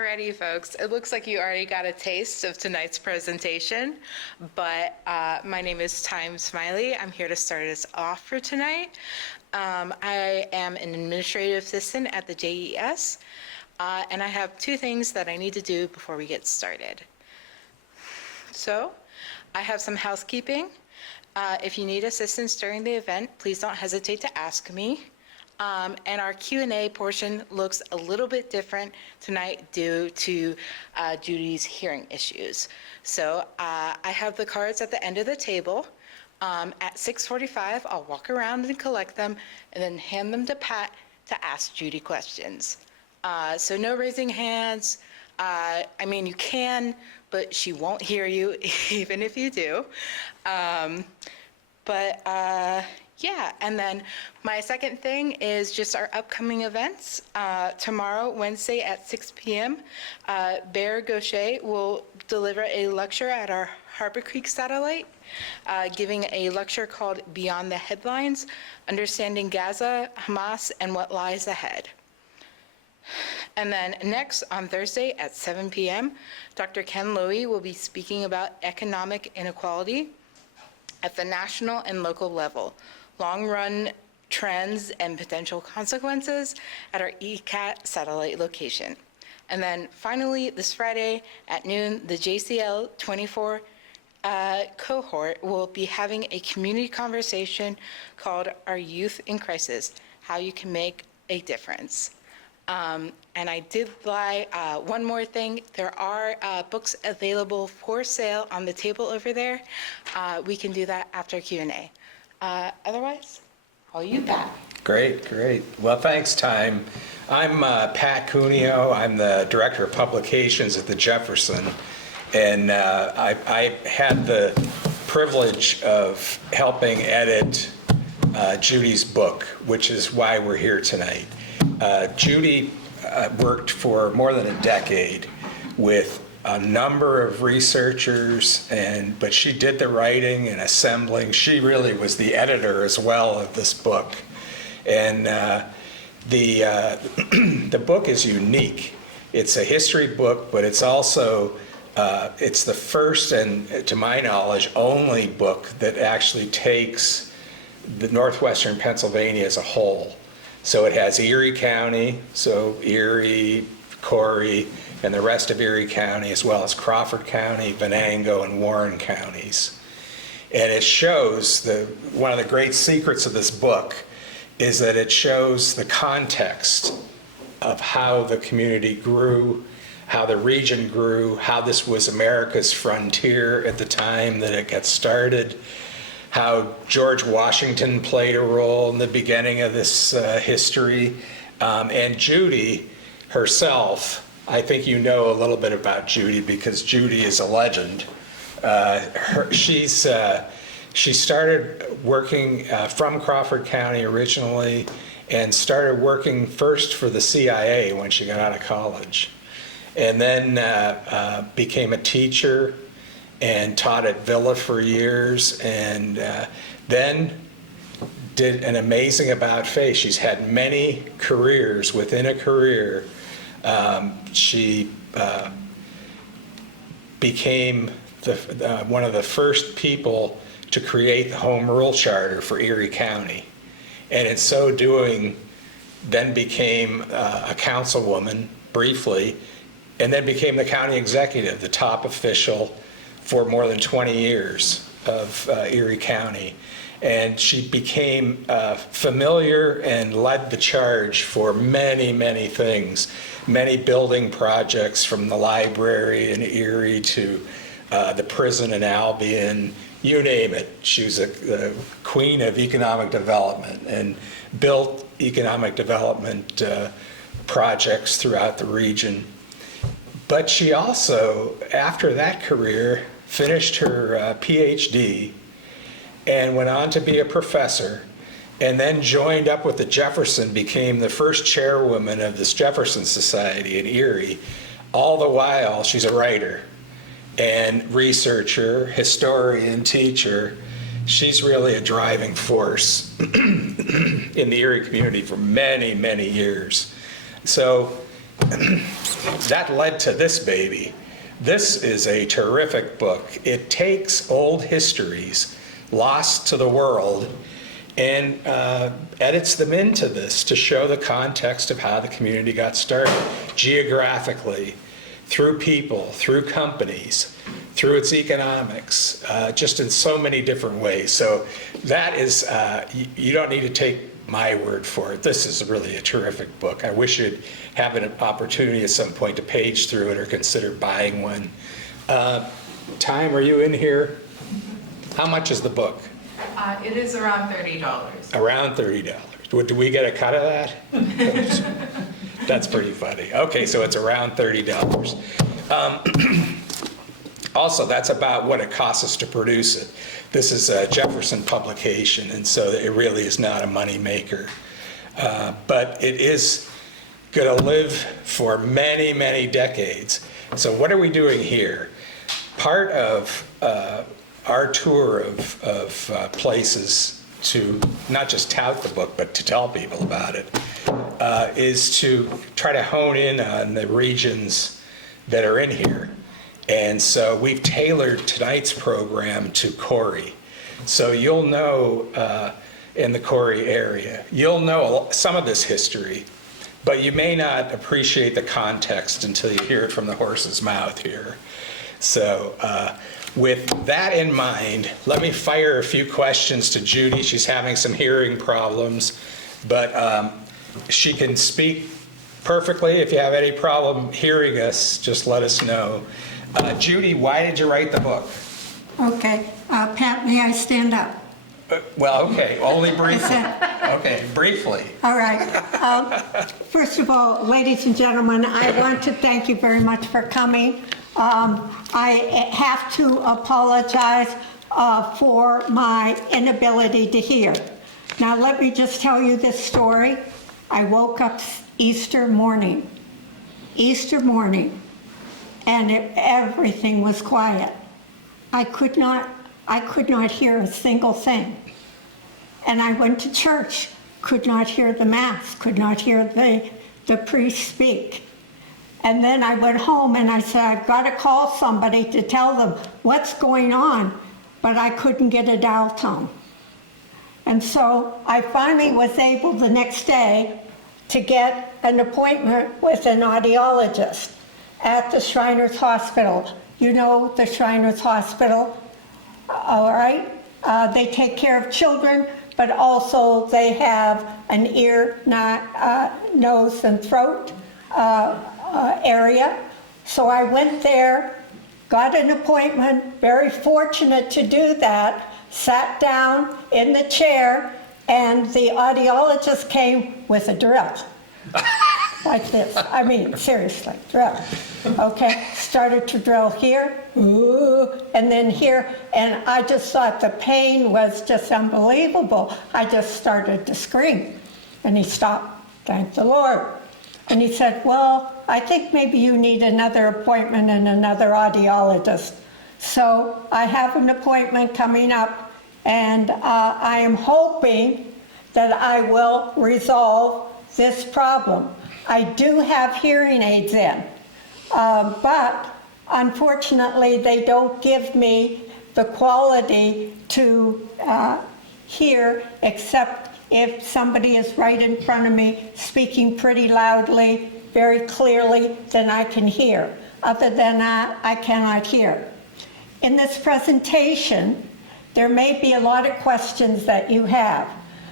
Alrighty, folks. It looks like you already got a taste of tonight's presentation, but my name is Time Smiley. I'm here to start us off for tonight. I am an administrative assistant at the JES, and I have two things that I need to do before we get started. So, I have some housekeeping. If you need assistance during the event, please don't hesitate to ask me. And our Q&A portion looks a little bit different tonight due to Judy's hearing issues. So I have the cards at the end of the table. At 6:45, I'll walk around and collect them and then hand them to Pat to ask Judy questions. So no raising hands. I mean, you can, but she won't hear you even if you do. Yeah, and then my second thing is just our upcoming events. Tomorrow, Wednesday at 6 p.m., Bear Gaucher will deliver a lecture at our Harbor Creek satellite, giving a lecture called Beyond the Headlines, Understanding Gaza, Hamas, and What Lies Ahead. And then next, on Thursday at 7 p.m., Dr. Ken Lowy will be speaking about economic inequality at the national and local level, long-run trends and potential consequences at our ECAT satellite location. And then finally, this Friday at noon, the JCL 24 cohort will be having a community conversation called Our Youth in Crisis, How You Can Make a Difference. And I did lie, one more thing, there are books available for sale on the table over there. We can do that after Q&A. Otherwise, all you, Pat. Great. Well, thanks, Time. I'm Pat Cuneo. I'm the Director of Publications at the Jefferson. And I had the privilege of helping edit Judy's book, which is why we're here tonight. Judy worked for more than a decade with a number of researchers, but she did the writing and assembling. She really was the editor as well of this book. And the book is unique. It's a history book, but it's also, it's the first and, to my knowledge, only book that actually takes the Northwestern Pennsylvania as a whole. So it has Erie County, so Erie, Corry, and the rest of Erie County, as well as Crawford County, Venango, and Warren counties. And it shows, one of the great secrets of this book is that it shows the context of how the community grew, how the region grew, how this was America's frontier at the time that it got started, how George Washington played a role in the beginning of this history. And Judy herself, I think you know a little bit about Judy because Judy is a legend. She started working from Crawford County originally and started working first for the CIA when she got out of college. And then became a teacher and taught at Villa for years, and then did an amazing about-face. She's had many careers within a career. She became one of the first people to create the Home Rule Charter for Erie County, and in so doing, then became a councilwoman briefly, and then became the county executive, the top official for more than 20 years of Erie County. And she became familiar and led the charge for many, many things, many building projects from the library in Erie to the prison in Albion, you name it. She was the queen of economic development and built economic development projects throughout the region. But she also, after that career, finished her PhD and went on to be a professor, and then joined up with the Jefferson, became the first chairwoman of this Jefferson Society in Erie. All the while, she's a writer and researcher, historian, teacher. She's really a driving force in the Erie community for many, many years. So that led to this baby. This is a terrific book. It takes old histories lost to the world and edits them into this to show the context of how the community got started, geographically, through people, through companies, through its economics, just in so many different ways. So that is, you don't need to take my word for it. This is really a terrific book. I wish you'd have an opportunity at some point to page through it or consider buying one. Time, are you in here? How much is the book? It is around $30. Around $30. Do we get a cut of that? That's pretty funny. Okay, so it's around $30. Also, that's about what it costs us to produce it. This is a Jefferson publication, and so it really is not a money maker. But it is going to live for many, many decades. So what are we doing here? Part of our tour of places to not just tout the book, but to tell people about it, is to try to hone in on the regions that are in here. And so we've tailored tonight's program to Corry. So you'll know in the Corry area, you'll know some of this history, but you may not appreciate the context until you hear it from the horse's mouth here. So with that in mind, let me fire a few questions to Judy. She's having some hearing problems, but she can speak perfectly. If you have any problem hearing us, just let us know. Judy, why did you write the book? Okay, Pat, may I stand up? Well, okay, only briefly. Okay, briefly. All right. First of all, ladies and gentlemen, I want to thank you very much for coming. I have to apologize for my inability to hear. Now, let me just tell you this story. I woke up Easter morning, and everything was quiet. I could not hear a single thing. And I went to church, could not hear the mass, could not hear the priest speak. And then I went home and I said, I've got to call somebody to tell them what's going on, but I couldn't get a dial tone. And so I finally was able the next day to get an appointment with an audiologist at the Shriners Hospital. You know the Shriners Hospital, all right? They take care of children, but also they have an ear, nose, and throat area. So I went there, got an appointment, very fortunate to do that, sat down in the chair, and the audiologist came with a drill. Like this. I mean, seriously, drill. Okay, started to drill here, ooh, and then here, and I just thought the pain was just unbelievable. I just started to scream, and he stopped, thank the Lord. And he said, well, I think maybe you need another appointment and another audiologist. So I have an appointment coming up, and I am hoping that I will resolve this problem. I do have hearing aids in, but unfortunately they don't give me the quality to hear, except if somebody is right in front of me speaking pretty loudly, very clearly, then I can hear. Other than that, I cannot hear. In this presentation, there may be a lot of questions that you have.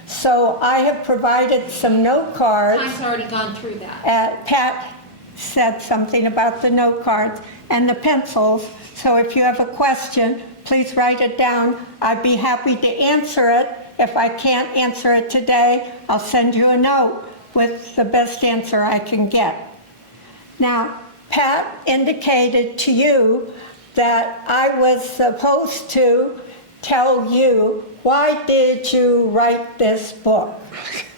So I have provided some note cards. Time's already gone through that. Pat said something about the note cards and the pencils. So if you have a question, please write it down. I'd be happy to answer it. If I can't answer it today, I'll send you a note with the best answer I can get. Now, Pat indicated to you that I was supposed to tell you, why did you write this book?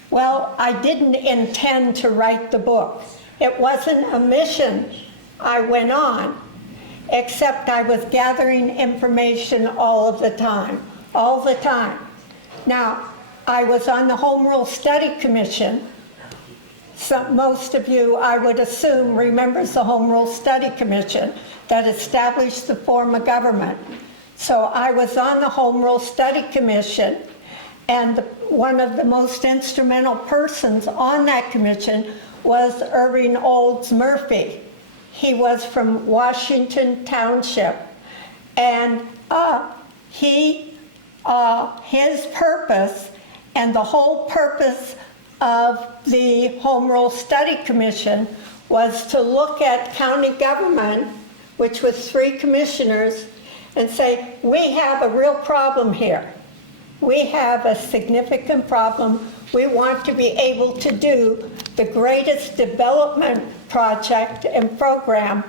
Well, I didn't intend to write the book. It wasn't a mission I went on, except I was gathering information all of the time. Now, I was on the Home Rule Study Commission, most of you, I would assume, remembers the Home Rule Study Commission that established the form of government. So I was on the Home Rule Study Commission, and one of the most instrumental persons on that commission was Irving Olds Murphy. He was from Washington Township, and his purpose, and the whole purpose of the Home Rule Study Commission, was to look at county government, which was 3 commissioners, and say, we have a real problem here. We have a significant problem. We want to be able to do the greatest development project and program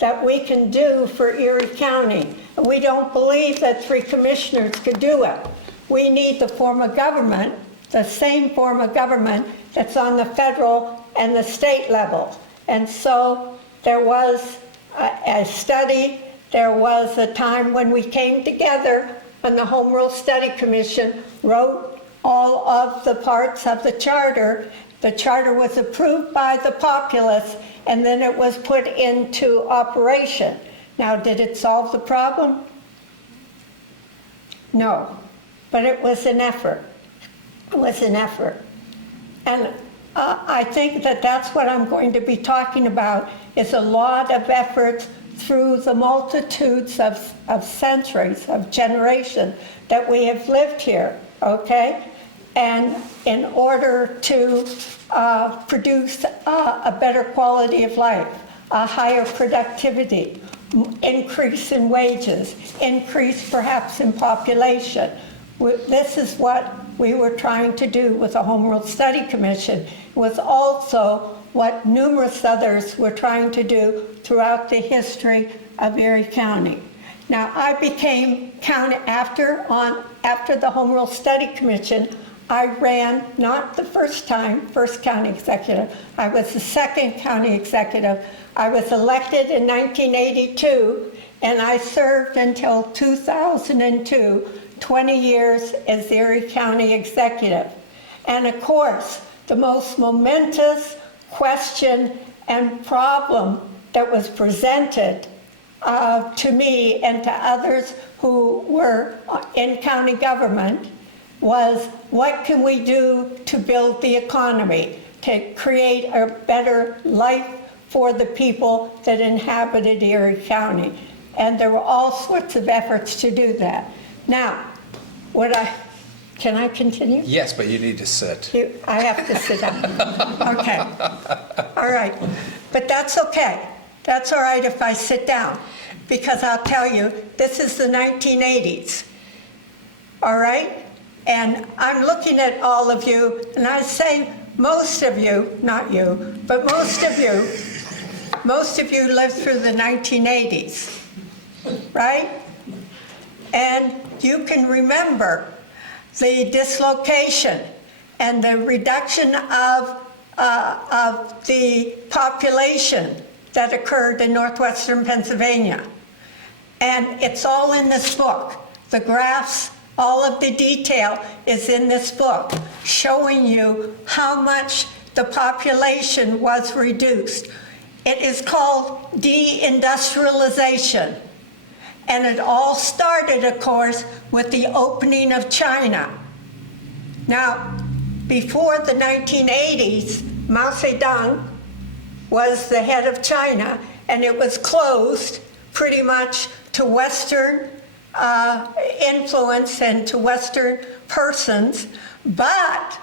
that we can do for Erie County. And we don't believe that 3 commissioners could do it. We need the form of government, the same form of government that's on the federal and the state level. And so there was a study, there was a time when we came together and the Home Rule Study Commission wrote all of the parts of the charter. The charter was approved by the populace, and then it was put into operation. Now, did it solve the problem? No, but it was an effort. It was an effort. And I think that that's what I'm going to be talking about, is a lot of efforts through the multitudes of centuries, of generations that we have lived here, okay? And in order to produce a better quality of life, a higher productivity, increase in wages, increase perhaps in population. This is what we were trying to do with the Home Rule Study Commission. It was also what numerous others were trying to do throughout the history of Erie County. Now, I became county after the Home Rule Study Commission. I ran, not the first county executive, I was the second county executive. I was elected in 1982, and I served until 2002, 20 years as Erie County executive. And of course, the most momentous question and problem that was presented to me and to others who were in county government was, what can we do to build the economy, to create a better life for the people that inhabited Erie County? And there were all sorts of efforts to do that. Now, can I continue? Yes, but you need to sit. I have to sit down. Okay. All right. But that's okay. That's all right if I sit down, because I'll tell you, this is the 1980s. All right? And I'm looking at all of you, and I say most of you, not you, but most of you lived through the 1980s, right? And you can remember the dislocation and the reduction of the population that occurred in Northwestern Pennsylvania. And it's all in this book. The graphs, all of the detail is in this book, showing you how much the population was reduced. It is called deindustrialization. And it all started, of course, with the opening of China. Now, before the 1980s, Mao Zedong was the head of China, and it was closed pretty much to Western influence and to Western persons. But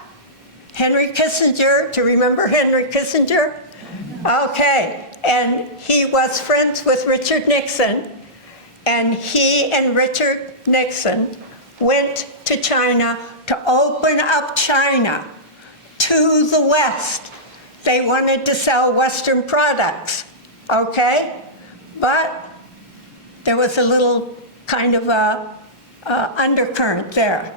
Henry Kissinger, do you remember Henry Kissinger? Okay, and he was friends with Richard Nixon. And he and Richard Nixon went to China to open up China to the West. They wanted to sell Western products, okay? But there was a little kind of a undercurrent there.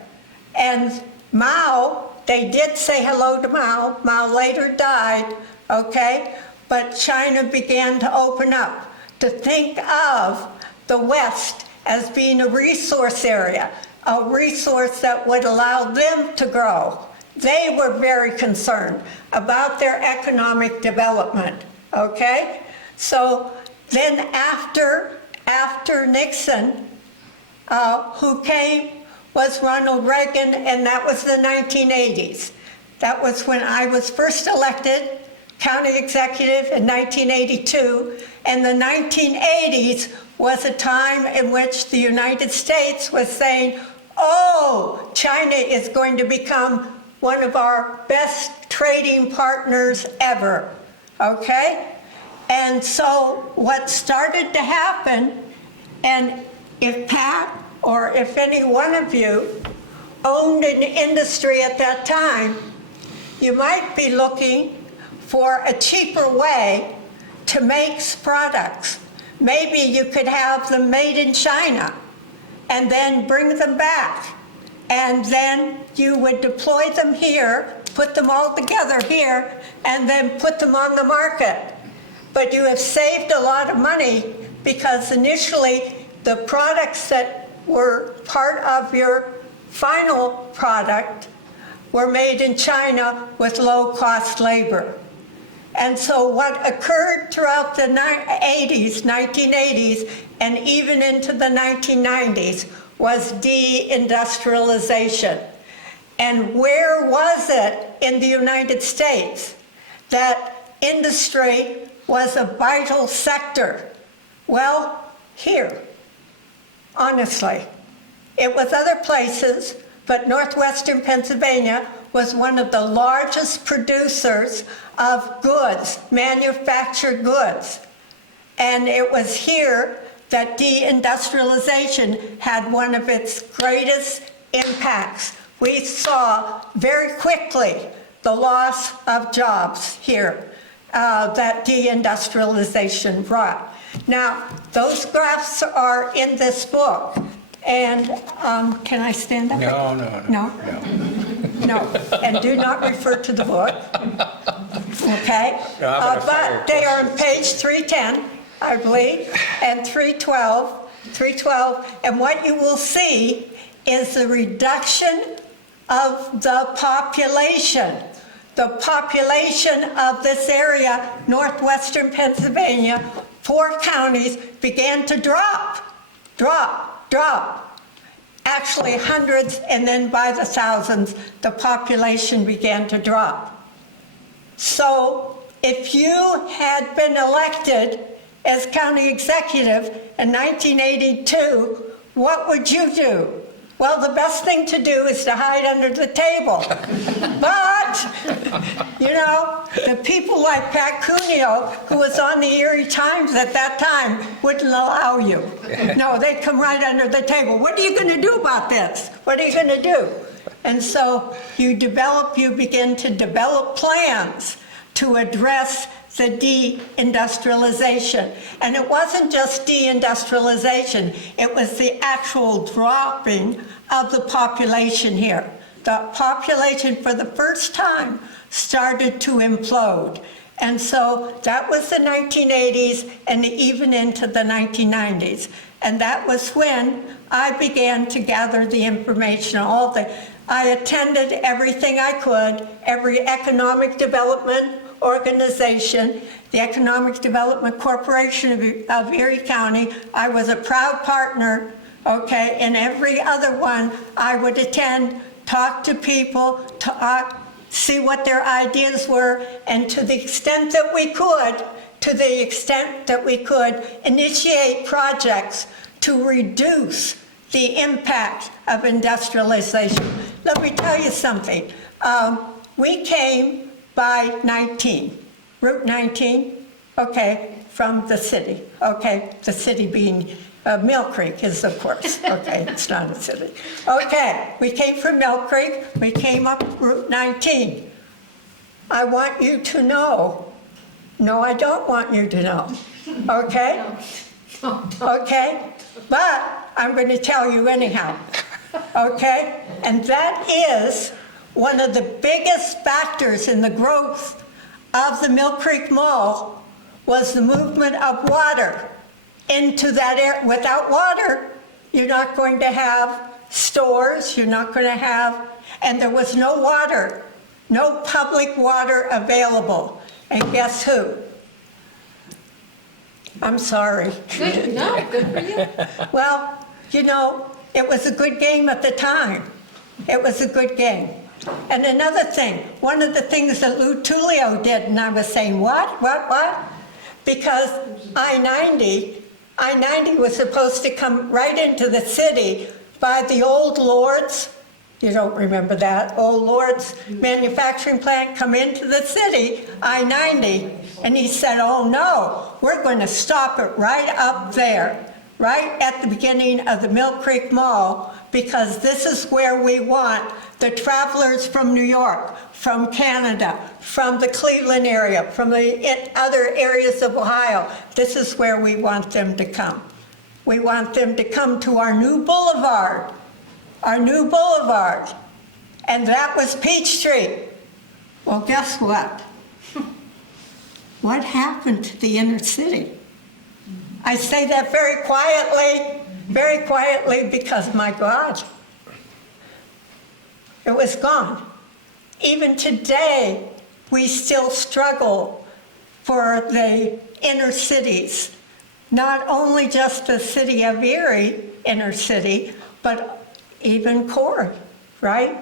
And Mao, they did say hello to Mao. Mao later died, okay? But China began to open up, to think of the West as being a resource area, a resource that would allow them to grow, they were very concerned about their economic development, okay? So then after Nixon, who came was Ronald Reagan, and that was the 1980s. That was when I was first elected county executive in 1982, and the 1980s was a time in which the United States was saying, oh, China is going to become one of our best trading partners ever, okay? And so what started to happen, and if Pat or if any one of you owned an industry at that time, you might be looking for a cheaper way to make products. Maybe you could have them made in China and then bring them back. And then you would deploy them here, put them all together here, and then put them on the market. But you have saved a lot of money because initially the products that were part of your final product were made in China with low-cost labor. And so what occurred throughout the 1980s, and even into the 1990s, was deindustrialization. And where was it in the United States that industry was a vital sector? Well, here, honestly. It was other places, but Northwestern Pennsylvania was one of the largest producers of goods, manufactured goods. And it was here that deindustrialization had one of its greatest impacts. We saw very quickly the loss of jobs here that deindustrialization brought. Now, those graphs are in this book. And can I stand up? No. No? No, and do not refer to the book, okay? No, I'm gonna fire But they are on page 310, I believe, and 312, and what you will see is the reduction of the population. The population of this area, Northwestern Pennsylvania, 4 counties, began to drop. Actually hundreds, and then by the thousands, the population began to drop. So if you had been elected as county executive in 1982, what would you do? Well, the best thing to do is to hide under the table. But, you know, the people like Pat Cuneo, who was on the Erie Times at that time, wouldn't allow you. No, they'd come right under the table. What are you going to do about this? What are you going to do? And so you begin to develop plans to address the deindustrialization. And it wasn't just deindustrialization, it was the actual dropping of the population here. The population for the first time started to implode. And so that was the 1980s and even into the 1990s. And that was when I began to gather the information, I attended everything I could, every economic development organization, the Economic Development Corporation of Erie County. I was a proud partner, okay, in every other one I would attend, talk to people, see what their ideas were, and to the extent that we could, initiate projects to reduce the impact of industrialization. Let me tell you something. We came by Route 19, okay, from the city, okay, the city being Mill Creek is, of course, okay, it's not a city. Okay, we came from Mill Creek, we came up Route 19. I want you to know, no, I don't want you to know, okay? Okay, but I'm going to tell you anyhow, okay? And that is one of the biggest factors in the growth of the Mill Creek Mall was the movement of water into that area. Without water, you're not going to have stores, you're not going to have, and there was no water no public water available. And guess who? I'm sorry. Good, no, good for you. Well, you know, it was a good game at the time. It was a good game. And another thing, one of the things that Lou Tullio did, and I was saying, what? Because I-90 was supposed to come right into the city by the old Lord's, you don't remember that, old Lord's manufacturing plant come into the city, I-90, and he said, oh no, we're going to stop it right up there, right at the beginning of the Mill Creek Mall, because this is where we want the travelers from New York, from Canada, from the Cleveland area, from the other areas of Ohio. This is where we want them to come. We want them to come to our new boulevard, and that was Peachtree. Well, guess what? What happened to the inner city? I say that very quietly because, my God, it was gone. Even today, we still struggle for the inner cities, not only just the city of Erie inner city, but even Corry, right?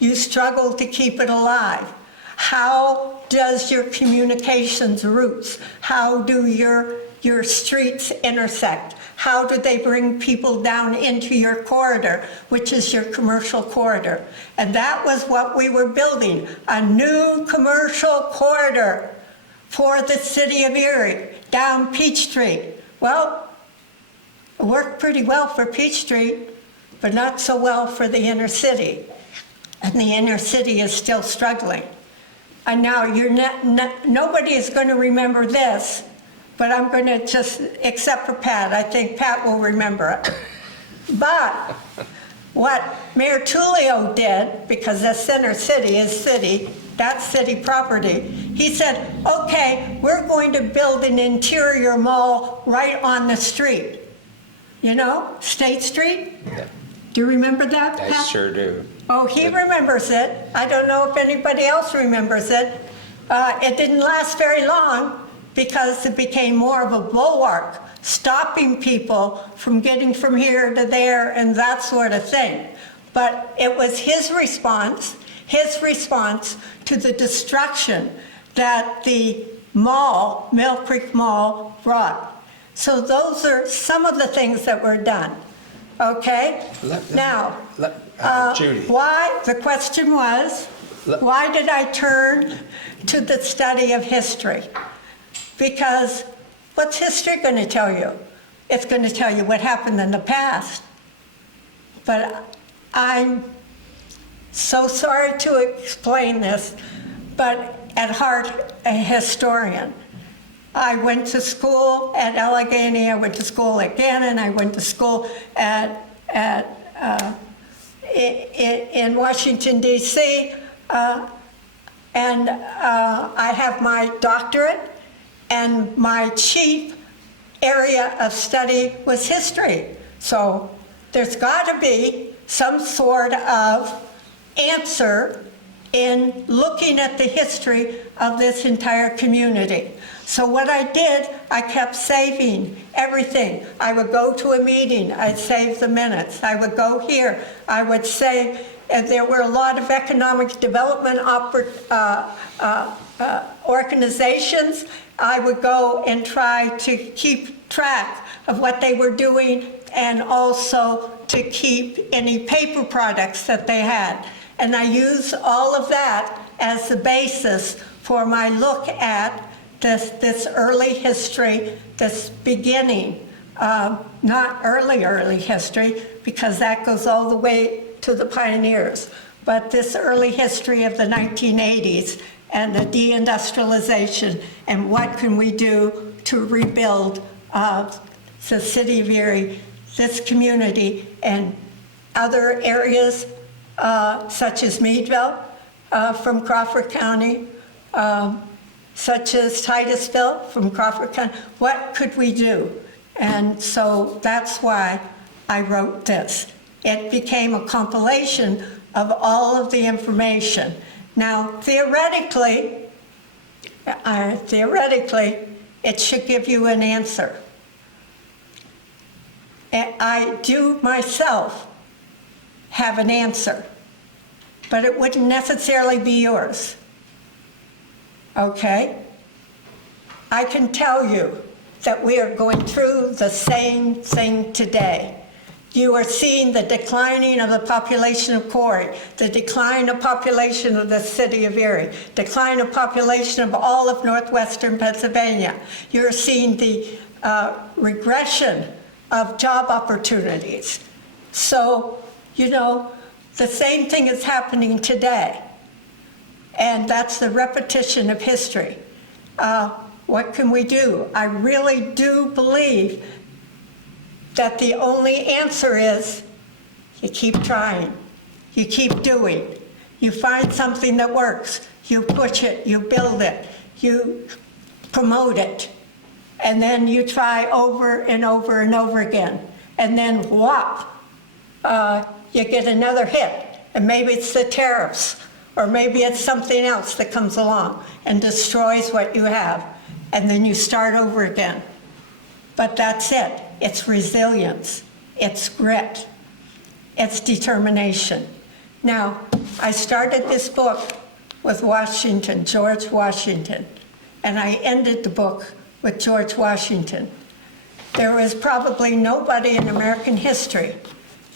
You struggle to keep it alive. How does your communications routes, how do your streets intersect? How do they bring people down into your corridor, which is your commercial corridor? And that was what we were building, a new commercial corridor for the city of Erie, down Peachtree. Well, it worked pretty well for Peachtree, but not so well for the inner city. And the inner city is still struggling. And now nobody is going to remember this, but I'm going to just, except for Pat, I think Pat will remember it. But what Mayor Tullio did, because the center city is city, that's city property, he said, okay, we're going to build an interior mall right on the street. You know, State Street? Yeah. Do you remember that, Pat? I sure do. Oh, he remembers it. I don't know if anybody else remembers it. It didn't last very long because it became more of a bulwark, stopping people from getting from here to there and that sort of thing. But it was his response to the destruction that the mall, Mill Creek Mall, brought. So those are some of the things that were done. Okay? Judy. Why, the question was, why did I turn to the study of history? Because what's history going to tell you? It's going to tell you what happened in the past. But I'm so sorry to explain this, but at heart, a historian. I went to school at Allegheny, I went to school at Gannon, I went to school in Washington, D.C., and I have my doctorate, and my chief area of study was history. So there's got to be some sort of answer in looking at the history of this entire community. So what I did, I kept saving everything. I would go to a meeting, I'd save the minutes. I would go here, I would save, and there were a lot of economic development organizations. I would go and try to keep track of what they were doing and also to keep any paper products that they had. And I use all of that as the basis for my look at this early history, this beginning, not early history, because that goes all the way to the pioneers, but this early history of the 1980s and the deindustrialization and what can we do to rebuild the city of Erie, this community, and other areas such as Meadville from Crawford County, such as Titusville from Crawford County. What could we do? And so that's why I wrote this. It became a compilation of all of the information. Now, theoretically, it should give you an answer. And I do myself have an answer, but it wouldn't necessarily be yours. Okay? I can tell you that we are going through the same thing today. You are seeing the declining of the population of Corry, the decline of population of the city of Erie, decline of population of all of Northwestern Pennsylvania. You're seeing the regression of job opportunities. So, the same thing is happening today. And that's the repetition of history. What can we do? I really do believe that the only answer is you keep trying, you keep doing, you find something that works, you push it, you build it, you promote it, and then you try over and over and over again. And then whop, you get another hit. And maybe it's the tariffs, or maybe it's something else that comes along and destroys what you have. And then you start over again. But that's it. It's resilience. It's grit. It's determination. Now, I started this book with Washington, George Washington, and I ended the book with George Washington. There was probably nobody in American history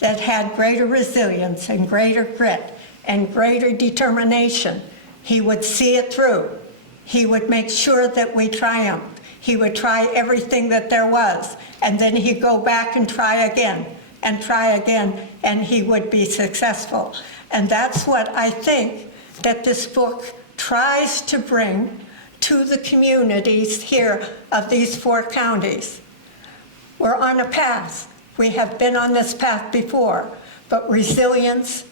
that had greater resilience and greater grit and greater determination. He would see it through. He would make sure that we triumphed. He would try everything that there was, and then he'd go back and try again, and he would be successful. And that's what I think that this book tries to bring to the communities here of these 4 counties. We're on a path. We have been on this path before, but resilience,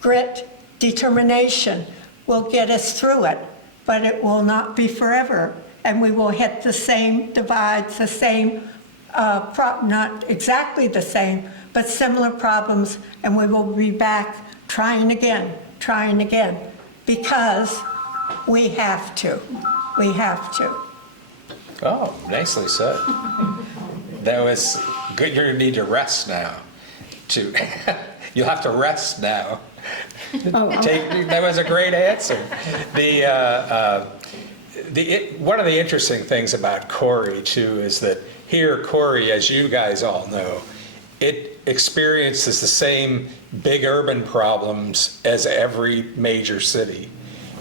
grit, determination will get us through it, but it will not be forever. And we will hit the same divides, the same, not exactly the same, but similar problems, and we will be back trying again, because we have to. We have to. Oh, nicely said. That was good. You're gonna need to rest now. You'll have to rest now. That was a great answer. One of the interesting things about Corry too is that here, Corry, as you guys all know, it experiences the same big urban problems as every major city.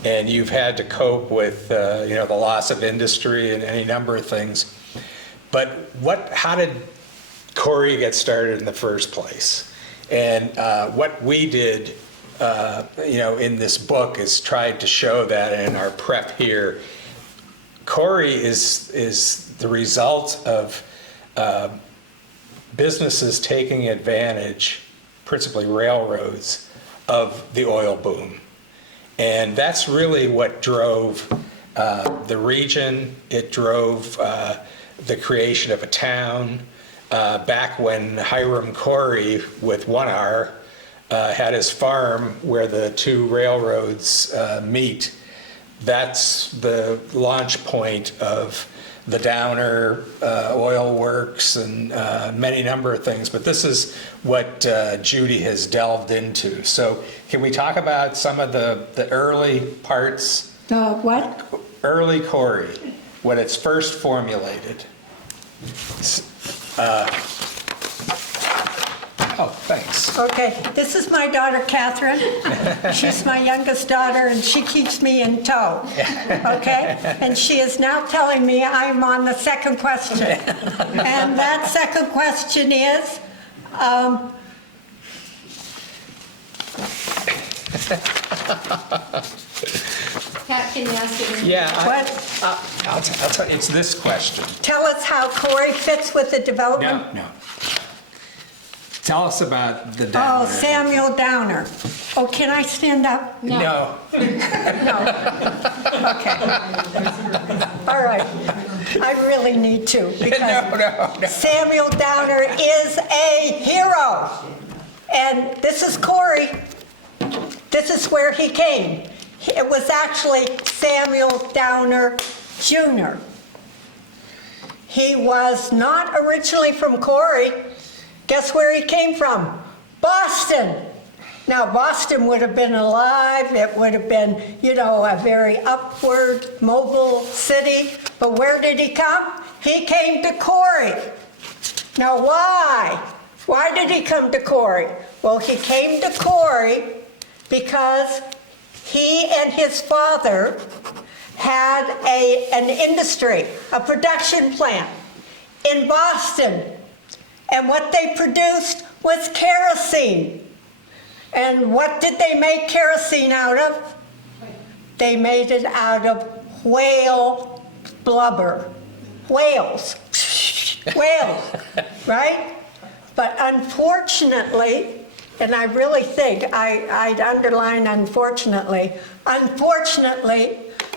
And you've had to cope with the loss of industry and any number of things. But how did Corry get started in the first place? And what we did in this book is tried to show that in our prep here. Corry is the result of businesses taking advantage, principally railroads, of the oil boom. And that's really what drove the region. It drove the creation of a town. Back when Hiram Corry, with one R, had his farm where the 2 railroads meet, that's the launch point of the Downer Oil Works and many number of things. But this is what Judy has delved into. So can we talk about some of the early parts? The what? Early Corry, when it's first formulated. Oh, thanks. Okay, this is my daughter, Catherine. She's my youngest daughter, and she keeps me in tow, okay? And she is now telling me I'm on the second question. And that second question is, Pat, can you ask it? Yeah, what? I'll tell you, it's this question. Tell us how Corry fits with the development. No. Tell us about the Downer. Oh, Samuel Downer. Oh, can I stand up? No. No. Okay. All right. I really need to, because No. Samuel Downer is a hero. And this is Corry. This is where he came. It was actually Samuel Downer Jr. He was not originally from Corry. Guess where he came from? Boston. Now, Boston would have been alive. It would have been, you know, a very upward, mobile city. But where did he come? He came to Corry. Now, why? Why did he come to Corry? Well, he came to Corry because he and his father had an industry, a production plant in Boston. And what they produced was kerosene. And what did they make kerosene out of? They made it out of whale blubber. Whales. Whales, right? But unfortunately, and I really think I'd underline unfortunately,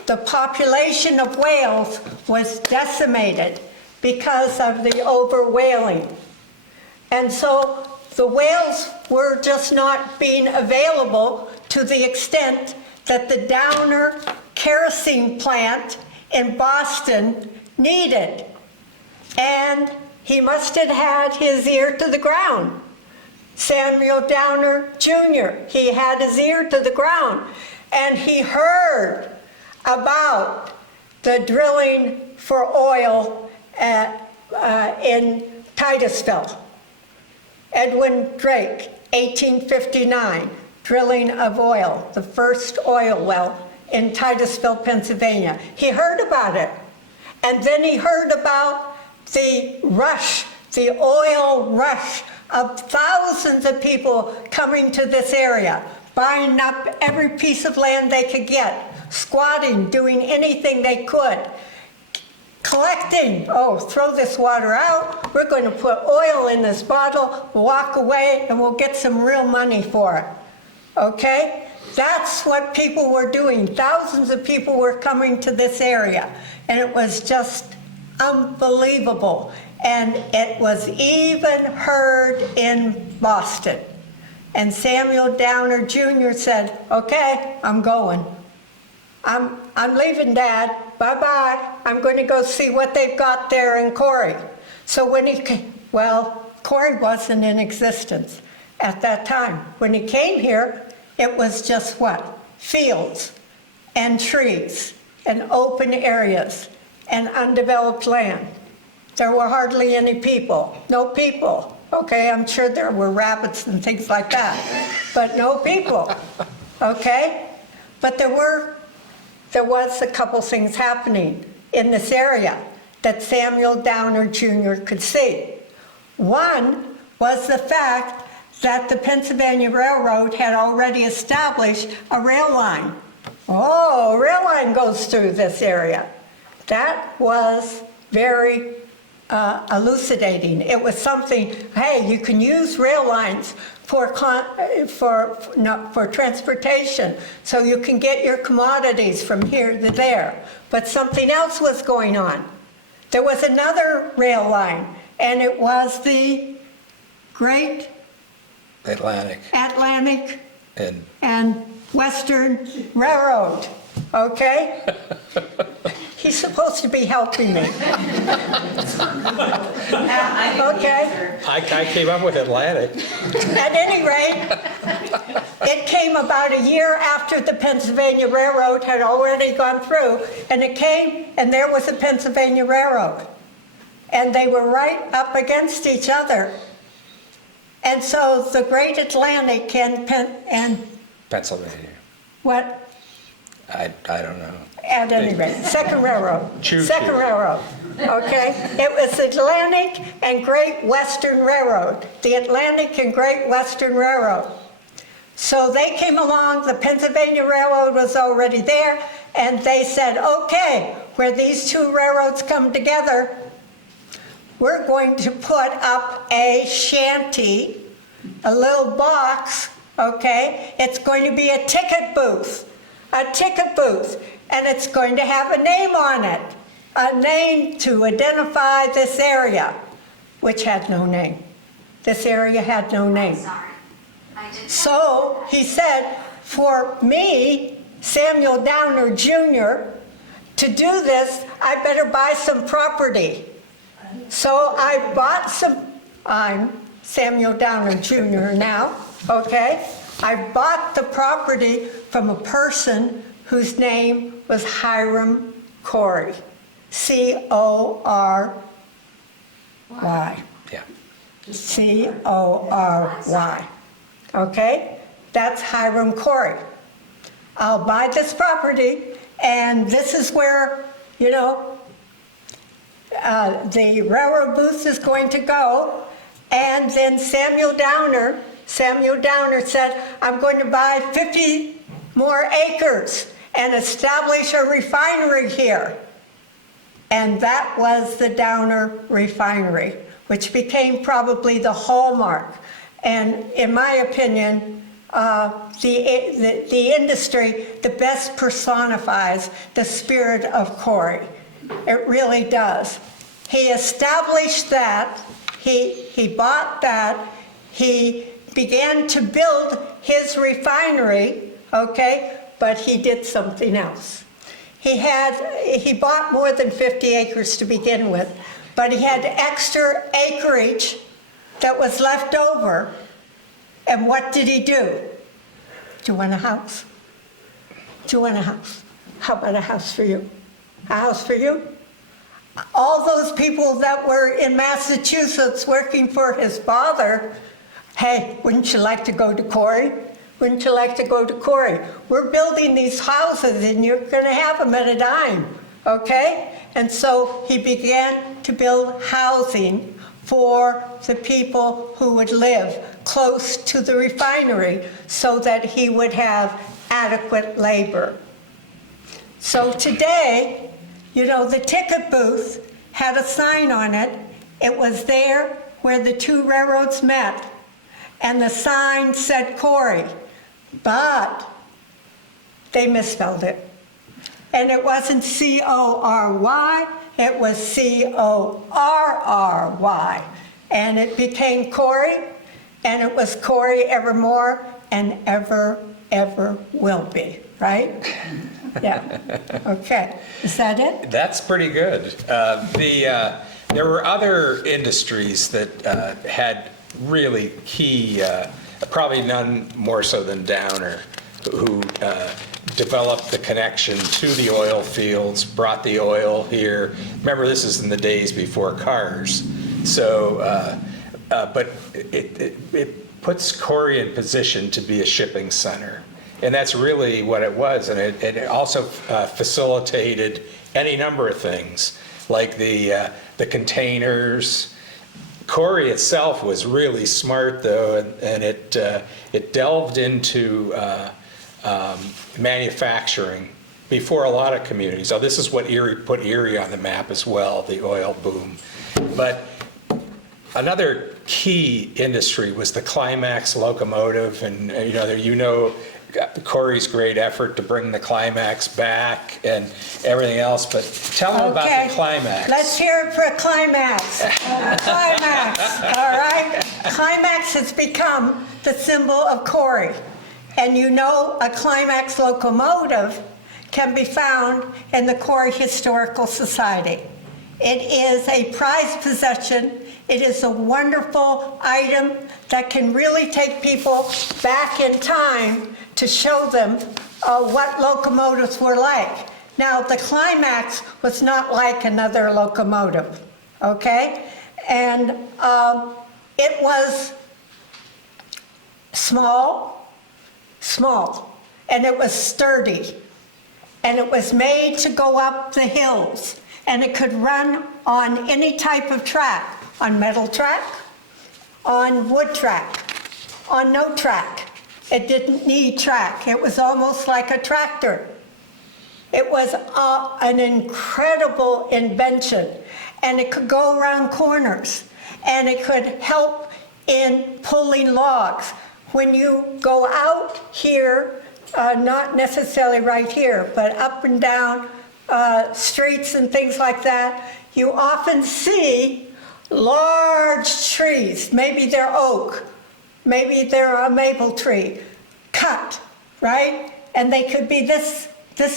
the population of whales was decimated because of the overwhaling. And so the whales were just not being available to the extent that the Downer kerosene plant in Boston needed. And he must have had his ear to the ground. Samuel Downer Jr., he had his ear to the ground, and he heard about the drilling for oil in Titusville. Edwin Drake, 1859, drilling of oil, the first oil well in Titusville, Pennsylvania. He heard about it. And then he heard about the rush, the oil rush of thousands of people coming to this area, buying up every piece of land they could get, squatting, doing anything they could, collecting, oh, throw this water out, we're going to put oil in this bottle, walk away, and we'll get some real money for it, okay? That's what people were doing. Thousands of people were coming to this area, and it was just unbelievable. And it was even heard in Boston. And Samuel Downer Jr. said, okay, I'm going. I'm leaving, Dad. Bye-bye. I'm going to go see what they've got there in Corry. So when he came, well, Corry wasn't in existence at that time. When he came here, it was just what? Fields and trees and open areas and undeveloped land. There were hardly any people, no people. Okay, I'm sure there were rabbits and things like that, but no people, okay? But there was a couple things happening in this area that Samuel Downer Jr. could see. One was the fact that the Pennsylvania Railroad had already established a rail line. Oh, a rail line goes through this area. That was very elucidating. It was something, hey, you can use rail lines for transportation, so you can get your commodities from here to there. But something else was going on. There was another rail line, and it was the Great Atlantic and Western Railroad, okay? He's supposed to be helping me. Okay? I came up with Atlantic. At any rate, it came about a year after the Pennsylvania Railroad had already gone through, and it came, and there was a Pennsylvania Railroad. And they were right up against each other. And so the Great Atlantic and Pennsylvania. what? I don't know. At any rate, Second Railroad. Choo-choo. Second Railroad, okay? It was Atlantic and Great Western Railroad, the Atlantic and Great Western Railroad. So they came along, the Pennsylvania Railroad was already there, and they said, okay, where these two railroads come together, we're going to put up a shanty, a little box, okay? It's going to be a ticket booth, and it's going to have a name on it, a name to identify this area, which had no name. This area had no name. Sorry. I didn't. So he said, for me Samuel Downer Jr., to do this, I better buy some property. So I bought some, I'm Samuel Downer Jr. now, okay? I bought the property from a person whose name was Hiram Corry, C-O-R-Y. Yeah. C-O-R-Y, okay? That's Hiram Corry. I'll buy this property, and this is where, you know, the railroad booth is going to go. And then Samuel Downer said, I'm going to buy 50 more acres and establish a refinery here. And that was the Downer Refinery, which became probably the hallmark. And in my opinion, the industry, the best personifies the spirit of Corry. It really does. He established that, he bought that, he began to build his refinery, okay, but he did something else. He bought more than 50 acres to begin with, but he had extra acreage that was left over. And what did he do? Do you want a house? Do you want a house? How about a house for you? A house for you? All those people that were in Massachusetts working for his father, hey, wouldn't you like to go to Corry? Wouldn't you like to go to Corry? We're building these houses and you're going to have them at a dime, okay? And so he began to build housing for the people who would live close to the refinery so that he would have adequate labor. So today, you know, the ticket booth had a sign on it. It was there where the two railroads met, and the sign said Corry, but they misspelled it. And it wasn't C-O-R-Y, it was C-O-R-R-Y. And it became Corry, and it was Corry evermore and ever will be, right? Yeah, okay. Is that it? That's pretty good. There were other industries that had really key, probably none more so than Downer, who developed the connection to the oil fields, brought the oil here. Remember, this is in the days before cars. So, but it puts Corry in position to be a shipping center. And that's really what it was. And it also facilitated any number of things, like the containers. Corry itself was really smart, though, and it delved into manufacturing before a lot of communities. So this is what put Erie on the map as well, the oil boom. But another key industry was the Climax locomotive, and you know Corry's great effort to bring the Climax back and everything else, but tell them about the Climax. Let's hear it for Climax. Climax, all right? Climax has become the symbol of Corry. And you know a Climax locomotive can be found in the Corry Historical Society. It is a prized possession. It is a wonderful item that can really take people back in time to show them what locomotives were like. Now, the Climax was not like another locomotive, okay? And it was small, and it was sturdy, and it was made to go up the hills, and it could run on any type of track, on metal track, on wood track, on no track. It didn't need track. It was almost like a tractor. It was an incredible invention, and it could go around corners, and it could help in pulling logs. When you go out here, not necessarily right here, but up and down streets and things like that, you often see large trees. Maybe they're oak, maybe they're a maple tree, cut, right? and they could be this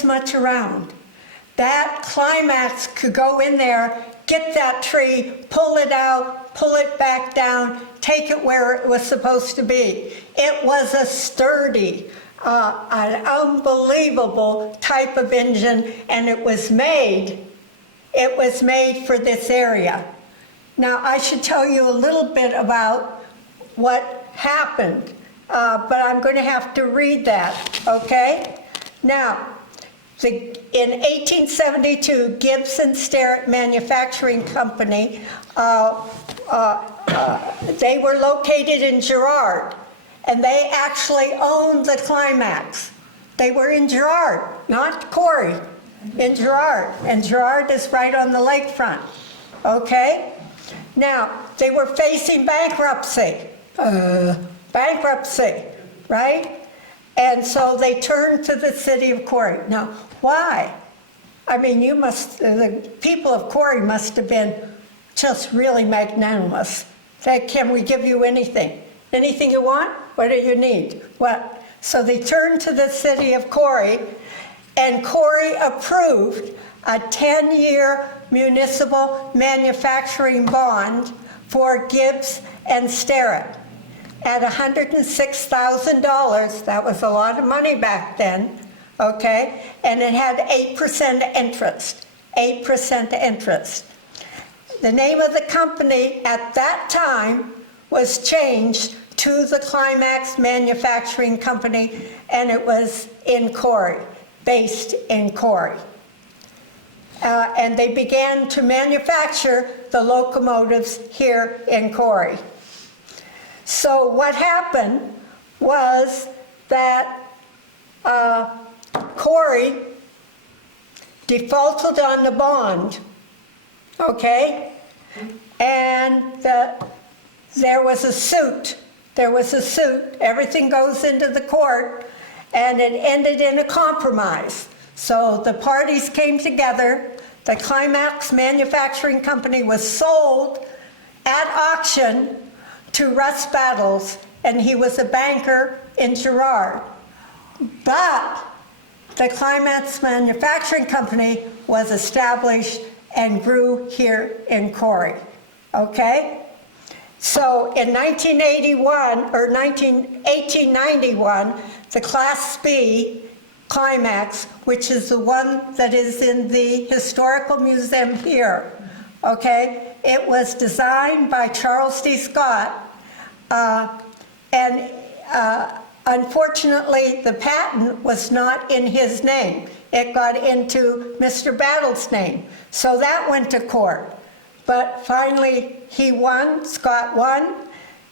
much around. That climax could go in there, get that tree, pull it out, pull it back down, take it where it was supposed to be. It was a sturdy, an unbelievable type of engine, and it was made for this area. Now, I should tell you a little bit about what happened, but I'm going to have to read that, okay? Now, in 1872, Gibbs and Sterrett Manufacturing Company, they were located in Girard, and they actually owned the Climax. They were in Girard, not Corry, in Girard, and Girard is right on the lakefront, okay? Now, they were facing bankruptcy, right? And so they turned to the city of Corry. Now, why? I mean, the people of Corry must have been just really magnanimous. Said, can we give you anything? Anything you want? What do you need? What? So they turned to the city of Corry, and Corry approved a 10-year municipal manufacturing bond for Gibbs and Sterrett at $106,000. That was a lot of money back then, okay? And it had 8% interest, 8% interest. The name of the company at that time was changed to the Climax Manufacturing Company, and it was in Corry, based in Corry. And they began to manufacture the locomotives here in Corry. So what happened was that Corry defaulted on the bond, okay? And there was a suit. Everything goes into the court, and it ended in a compromise. So the parties came together. The Climax Manufacturing Company was sold at auction to Russ Battles, and he was a banker in Girard. But the Climax Manufacturing Company was established and grew here in Corry, okay? So in 1891, the Class B Climax, which is the one that is in the Historical Museum here, okay? It was designed by Charles D. Scott, and unfortunately, the patent was not in his name. It got into Mr. Battle's name, so that went to court. But finally, he won, Scott won,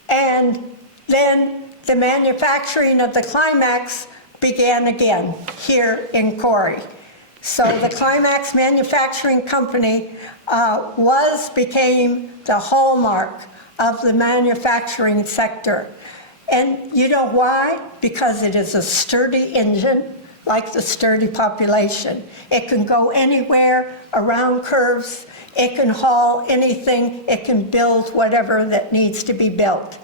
and then the manufacturing of the Climax began again here in Corry. So the Climax Manufacturing Company became the hallmark of the manufacturing sector. And you know why? Because it is a sturdy engine, like the sturdy population. It can go anywhere, around curves, it can haul anything, it can build whatever that needs to be built.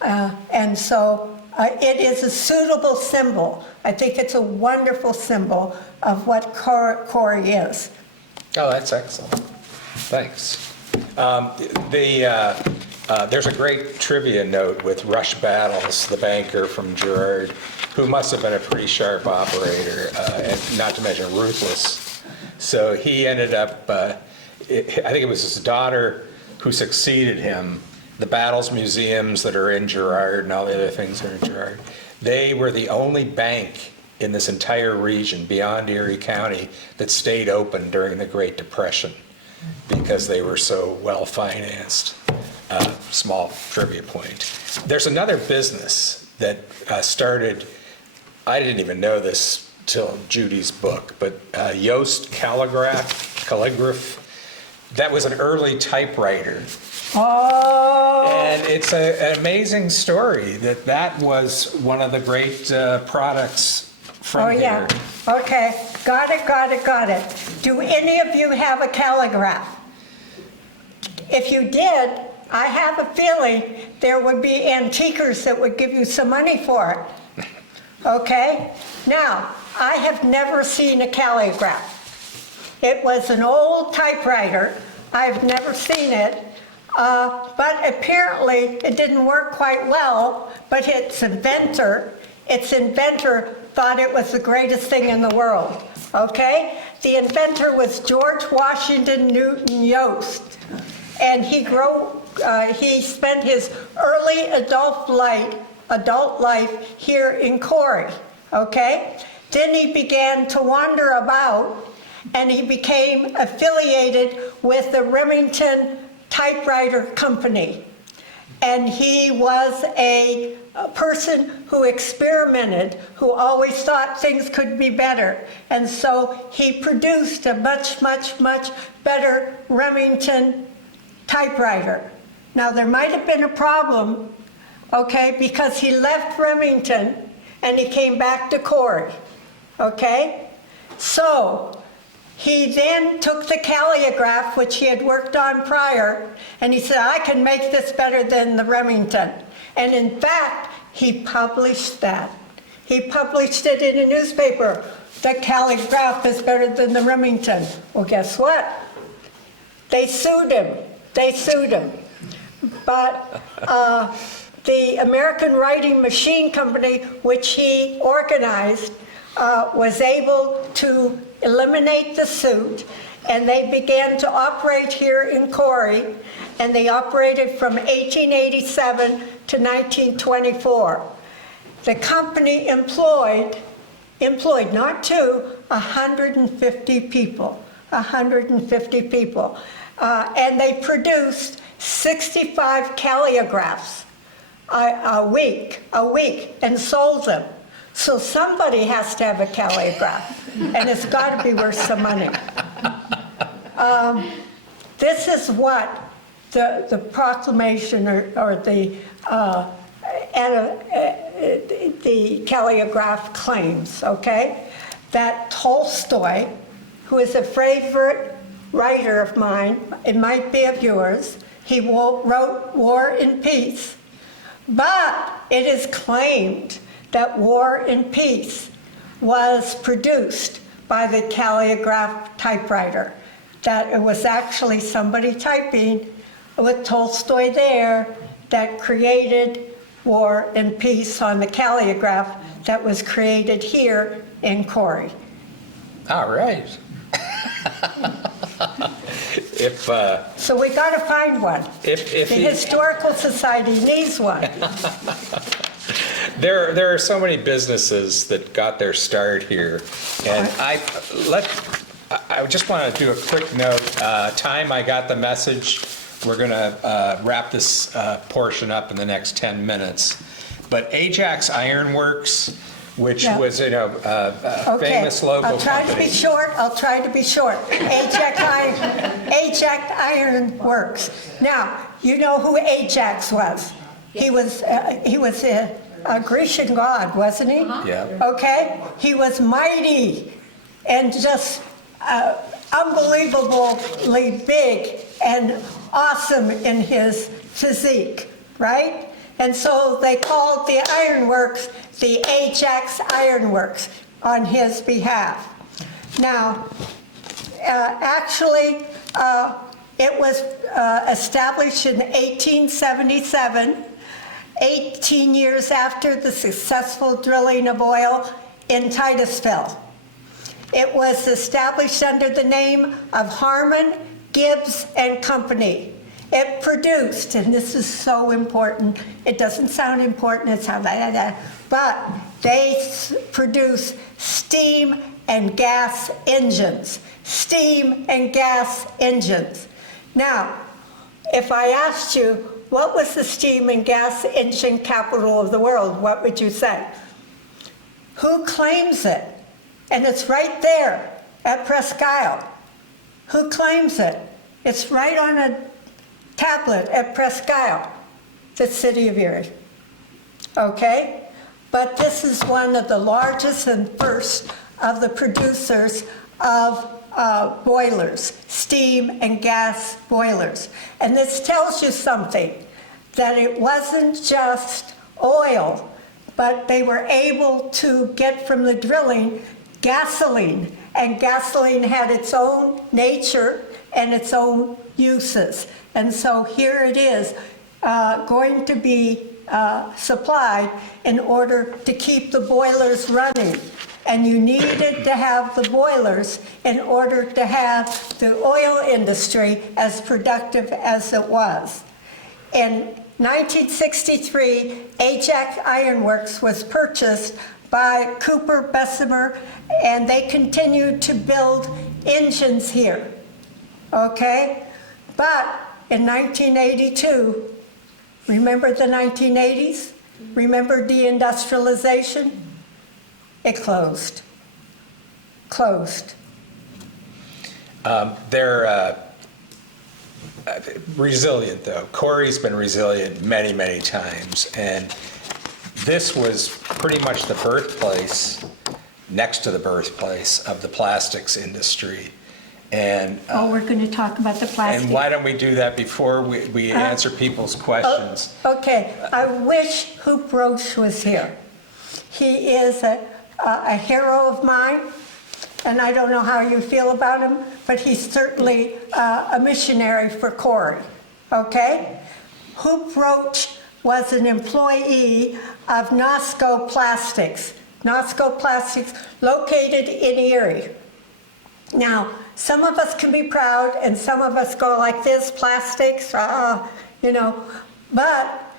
And so it is a suitable symbol. I think it's a wonderful symbol of what Corry is. Oh, that's excellent. Thanks. There's a great trivia note with Rush Battles, the banker from Girard, who must have been a pretty sharp operator, and not to mention ruthless. So he ended up, I think it was his daughter who succeeded him. The Battles museums that are in Girard and all the other things that are in Girard, they were the only bank in this entire region beyond Erie County that stayed open during the Great Depression because they were so well financed. Small trivia point. There's another business that started, I didn't even know this till Judy's book, but Yost Calligraph, that was an early typewriter. Oh! And it's an amazing story that was one of the great products from here. Oh, yeah. Okay. Got it. Do any of you have a calligraph? If you did, I have a feeling there would be antiquers that would give you some money for it. Okay? Now, I have never seen a calligraph. It was an old typewriter. I've never seen it. But apparently it didn't work quite well, but its inventor thought it was the greatest thing in the world, okay? The inventor was George Washington Newton Yost, and he spent his early adult life here in Corry, okay? Then he began to wander about, and he became affiliated with the Remington Typewriter Company. And he was a person who experimented, who always thought things could be better. And so he produced a much, much, much better Remington typewriter. Now, there might have been a problem, okay, because he left Remington and he came back to Corry, okay? So he then took the calligraph, which he had worked on prior, and he said, I can make this better than the Remington. And in fact, he published that. He published it in a newspaper. The calligraph is better than the Remington. Well, guess what? They sued him. They sued him. But the American Writing Machine Company, which he organized, was able to eliminate the suit, and they began to operate here in Corry, and they operated from 1887 to 1924. The company employed not 150 people, 150 people, and they produced 65 calligraphs a week, and sold them. So somebody has to have a calligraph, and it's got to be worth some money. This is what the proclamation or the calligraph claims, okay? That Tolstoy, who is a favorite writer of mine, it might be of yours, he wrote War and Peace, but it is claimed that War and Peace was produced by the calligraph typewriter, that it was actually somebody typing with Tolstoy there that created War and Peace on the calligraph that was created here in Corry. All right. So we got to find one. The Historical Society needs one. There are so many businesses that got their start here, and I just want to do a quick note. Time, I got the message. We're going to wrap this portion up in the next 10 minutes. But Ajax Ironworks, which was famous local I'll try company. to be short. Ajax Ironworks. Now, you know who Ajax was. He was a Grecian god, wasn't he? Yeah. Okay? He was mighty and just unbelievably big and awesome in his physique, right? And so they called the ironworks the Ajax Ironworks on his behalf. Now, actually, it was established in 1877, 18 years after the successful drilling of oil in Titusville. It was established under the name of Harmon, Gibbs and Company. It produced, and this is so important, it doesn't sound important, it sounds like that, but they produce steam and gas engines. Steam and gas engines. Now, if I asked you, what was the steam and gas engine capital of the world, what would you say? Who claims it? And it's right there at Presque Isle. Who claims it? It's right on a tablet at Presque Isle, the city of Erie. Okay? But this is one of the largest and first of the producers of boilers, steam and gas boilers. And this tells you something, that it wasn't just oil but they were able to get from the drilling gasoline, and gasoline had its own nature and its own uses. And so here it is, going to be supplied in order to keep the boilers running. And you needed to have the boilers in order to have the oil industry as productive as it was. In 1963, Ajax Iron Works was purchased by Cooper Bessemer, and they continued to build engines here, okay? But in 1982, remember the 1980s? Remember deindustrialization? It closed. Closed. They're resilient, though. Corry's been resilient many, many times, and this was pretty much the birthplace, next to the birthplace of the plastics industry. And We're going to talk about the plastic. and why don't we do that before we answer people's questions? Okay, I wish Hoop Roche was here. He is a hero of mine, and I don't know how you feel about him, but he's certainly a missionary for Corry, okay? Hoop Roche was an employee of Nosco Plastics. Nosco Plastics, located in Erie. Now, some of us can be proud, and some of us go like this, plastics, you know, but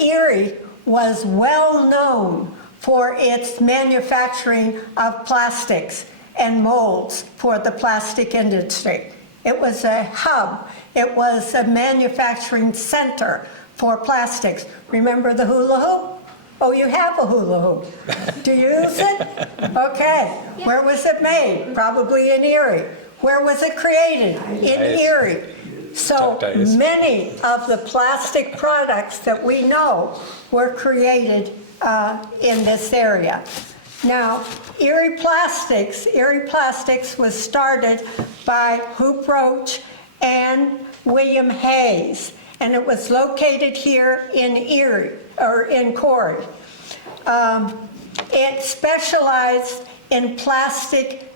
Erie was well known for its manufacturing of plastics and molds for the plastic industry. It was a hub. It was a manufacturing center for plastics. Remember the hula hoop? Oh, you have a hula hoop. Do you use it? Okay. Where was it made? Probably in Erie. Where was it created? In Erie. So many of the plastic products that we know were created in this area. Now, Erie Plastics was started by Hoop Roche and William Hayes, and it was located here in Erie, or in Corry. It specialized in plastic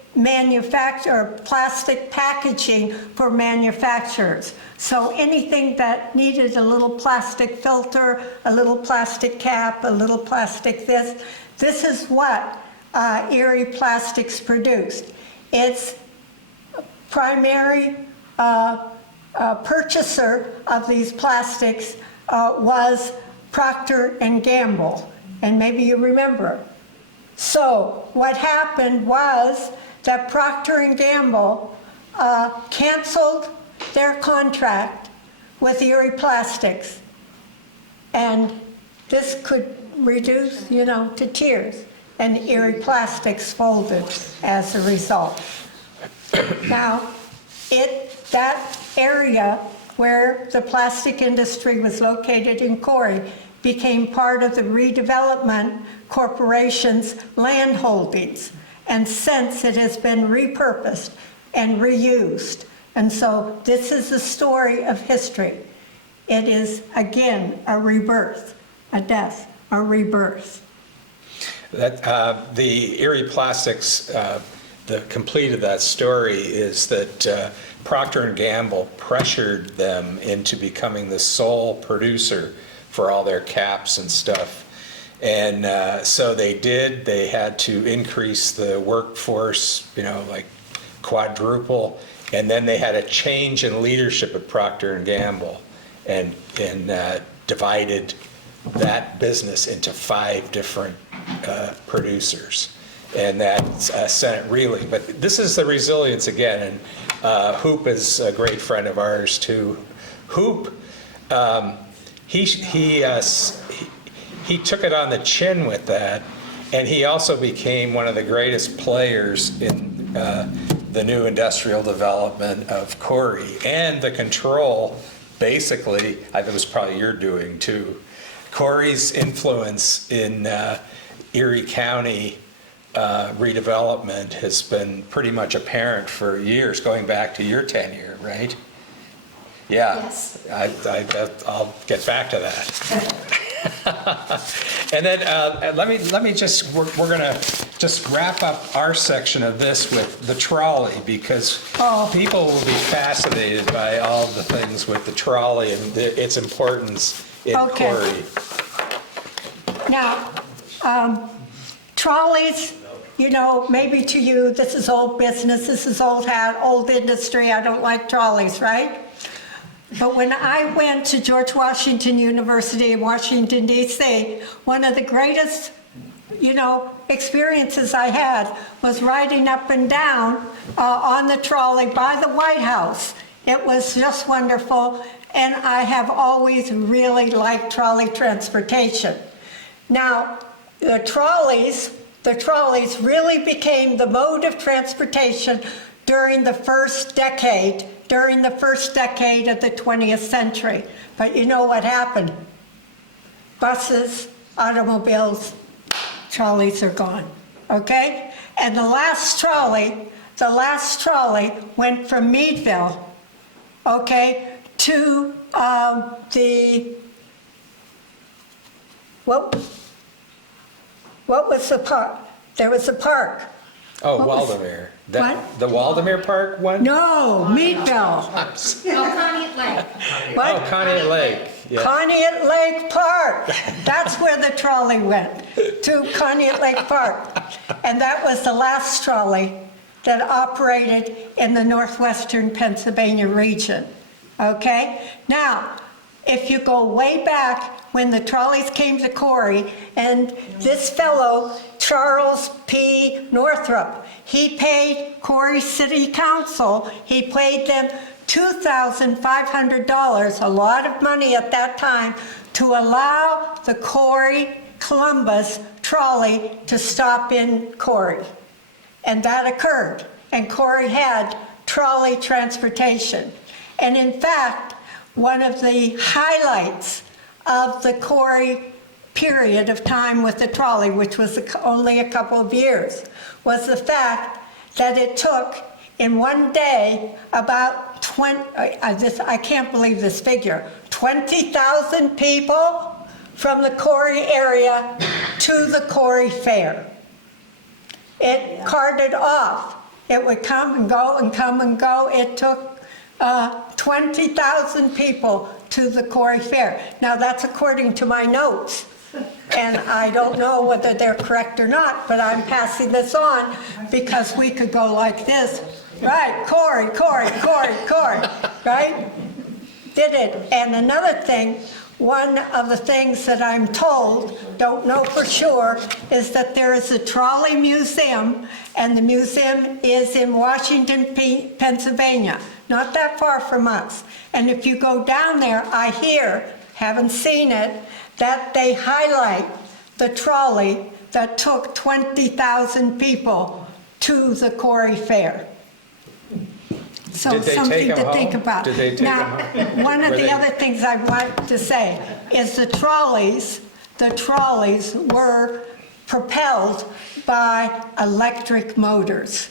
plastic packaging for manufacturers. So anything that needed a little plastic filter, a little plastic cap, a little plastic this is what Erie Plastics produced. Its primary purchaser of these plastics was Procter & Gamble, and maybe you remember. So what happened was that Procter & Gamble canceled their contract with Erie Plastics, and this could reduce, to tears, and Erie Plastics folded as a result. Now, that area where the plastic industry was located in Corry became part of the Redevelopment Corporation's land holdings, and since it has been repurposed and reused. And so this is the story of history. It is, again, a rebirth, a death, a rebirth. The Erie Plastics, the complete of that story is that Procter & Gamble pressured them into becoming the sole producer for all their caps and stuff. And so they did. They had to increase the workforce, like quadruple. And then they had a change in leadership at Procter & Gamble and divided that business into 5 different producers. And that sent it reeling. But this is the resilience again. And Hoop is a great friend of ours too. Hoop, he took it on the chin with that, and he also became one of the greatest players in the new industrial development of Corry and the control. Basically, I think it was probably your doing too. Corry's influence in Erie County redevelopment has been pretty much apparent for years, going back to your tenure, right? Yeah. Yes. I'll get back to that. And then let me just, we're going to just wrap up our section of this with the trolley, because people will be fascinated by all the things with the trolley and its importance in Okay. Corry. Now, trolleys, you know, maybe to you, this is old business, this is old hat, old industry, I don't like trolleys, right? But when I went to George Washington University in Washington, D.C., one of the greatest, you know, experiences I had was riding up and down on the trolley by the White House. It was just wonderful, and I have always really liked trolley transportation. Now, the trolleys really became the mode of transportation during the first decade of the 20th century. But you know what happened? Buses, automobiles, trolleys are gone, okay? And the last trolley went from Meadville, okay, to what was the park? There was a park. Oh, What was- Waldameer. What? The Waldameer Park one? No, Meadville. Oh, Connie Lake. What? Oh, Cuneo Lake. Yeah. Conneaut Lake Park. That's where the trolley went, to Conneaut Lake Park. And that was the last trolley that operated in the Northwestern Pennsylvania region, okay? Now, if you go way back when the trolleys came to Corry, and this fellow, Charles P. Northrup, he paid Corry City Council, he paid them $2,500, a lot of money at that time, to allow the Corry Columbus trolley to stop in Corry. And that occurred, and Corry had trolley transportation. And in fact, one of the highlights of the Corry period of time with the trolley, which was only a couple of years, was the fact that it took in one day about 20, I can't believe this figure, 20,000 people from the Corry area to the Corry Fair. It carted off. It would come and go and come and go. It took 20,000 people to the Corry Fair. Now that's according to my notes. And I don't know whether they're correct or not, but I'm passing this on because we could go like this. Right, Corry, Corry, Corry, Corry, right? Did it. And another thing, one of the things that I'm told, don't know for sure, is that there is a trolley museum, and the museum is in Washington, Pennsylvania, not that far from us. And if you go down there, I hear, haven't seen it, that they highlight the trolley that took 20,000 people to the Corry Fair. So Did they something take 'em to think home? about. Did they take Now, 'em home? one of Were the they- other things I want to say is the trolleys were propelled by electric motors.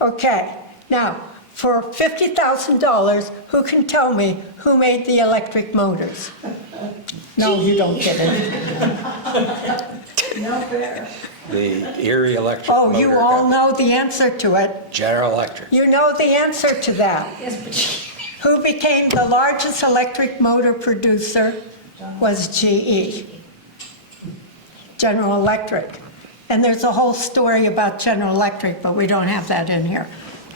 Okay, now, for $50,000, who can tell me who made the electric motors? No, you don't get it. No fair. The Erie Electric Oh, Motor you all Company. know the answer to it. General Electric. You know the answer to that. Yes, but Who became the largest electric motor producer was GE, General Electric. And there's a whole story about General Electric, but we don't have that in here.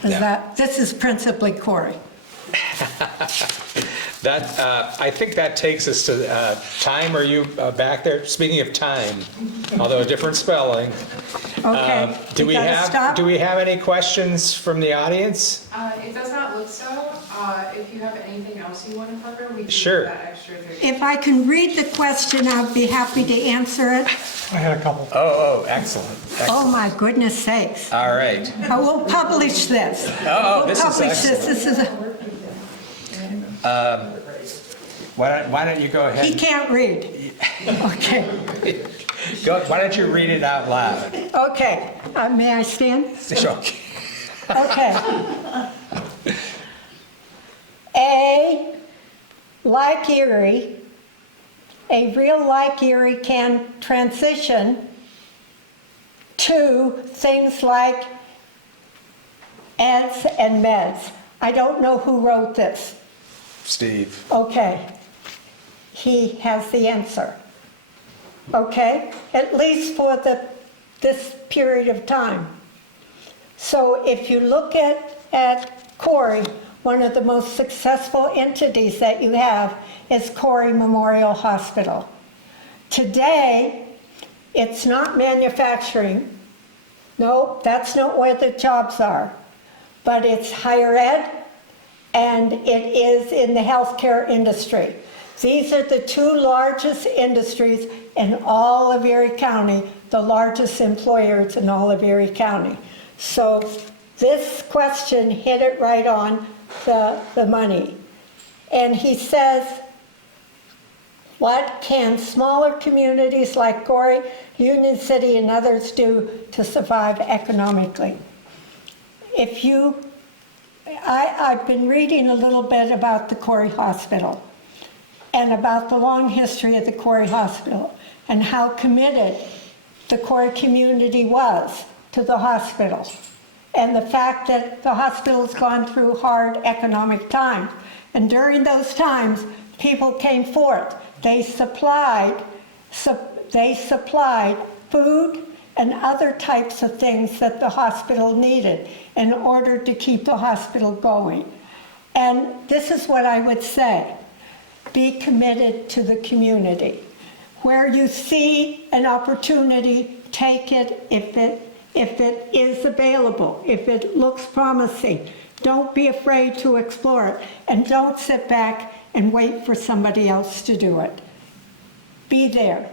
This is principally Corry. I think that takes us to time. Are you back there? Speaking of time, although a different spelling. Okay, Do we we gotta have stop? any questions from the audience? It does not look so. If you have anything else you want to cover, we can Sure. do that extra 30. If I can read the question, I'd be happy to answer it. I had a couple. Oh, excellent. Oh, my goodness sakes. All right. I will publish this. Oh, this is Publish this. excellent. This is a, Why don't you go he ahead? can't read. Okay. Why don't you read it out loud? Okay, may I stand? Sure. Okay. A, Lake Erie, a real Lake Erie can transition to things like eds and meds. I don't know who wrote this. Steve. Okay, he has the answer. Okay, at least for this period of time. So if you look at Corry, one of the most successful entities that you have is Corry Memorial Hospital. Today, it's not manufacturing. No, that's not where the jobs are. But it's higher ed, and it is in the healthcare industry. These are the two largest industries in all of Erie County, the largest employers in all of Erie County. So this question hit it right on the money. And he says, what can smaller communities like Corry, Union City, and others do to survive economically? I've been reading a little bit about the Corry Hospital and about the long history of the Corry Hospital and how committed the Corry community was to the hospital, and the fact that the hospital has gone through hard economic times. And during those times, people came forth. They supplied food and other types of things that the hospital needed in order to keep the hospital going. And this is what I would say: be committed to the community. Where you see an opportunity, take it if it is available, if it looks promising. Don't be afraid to explore it, and don't sit back and wait for somebody else to do it. Be there,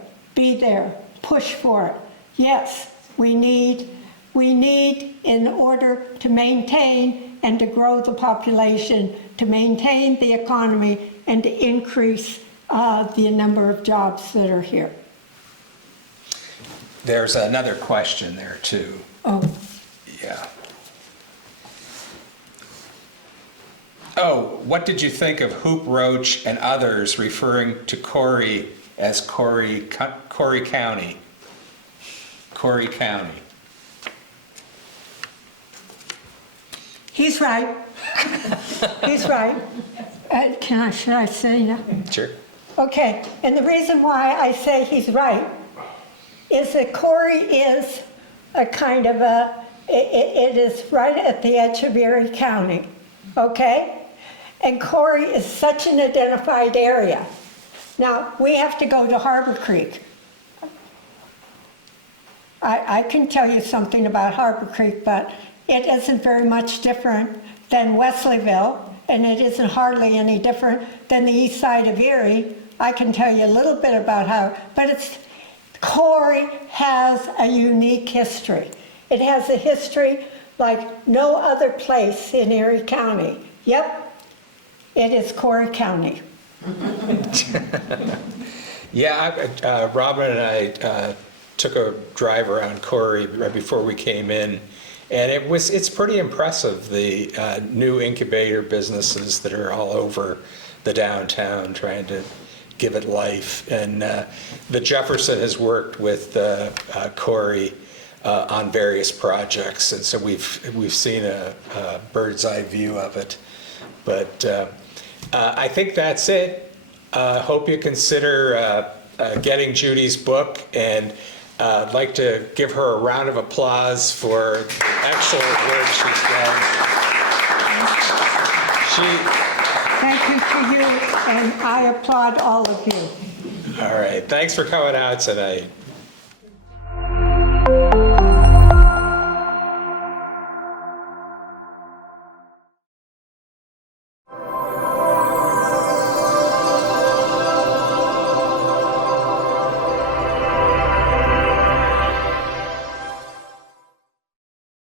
push for it. Yes, we need in order to maintain and to grow the population, to maintain the economy, and to increase the number of jobs that are here. There's another question there too. Oh, Yeah. Oh, what did you think of Hoop Roach and others referring to Corry as Corry County? Corry County. he's right. He's right. Should I say now? Sure. Okay, and the reason why I say he's right is that Corry is a kind of it is right at the edge of Erie County, okay? And Corry is such an identified area. Now, we have to go to Harbor Creek. I can tell you something about Harbor Creek, but it isn't very much different than Wesleyville, and it isn't hardly any different than the east side of Erie. I can tell you a little bit about how, but Corry has a unique history. It has a history like no other place in Erie County. Yep, it is Corry County. Yeah, Robin and I took a drive around Corry right before we came in, and it's pretty impressive, the new incubator businesses that are all over the downtown trying to give it life. And the Jefferson has worked with Corry on various projects, and so we've seen a bird's eye view of it. But I think that's it. Hope you consider getting Judy's book, and I'd like to give her a round of applause for the excellent work she's done. Thank you to you, and I applaud all of you. All right, thanks for coming out tonight.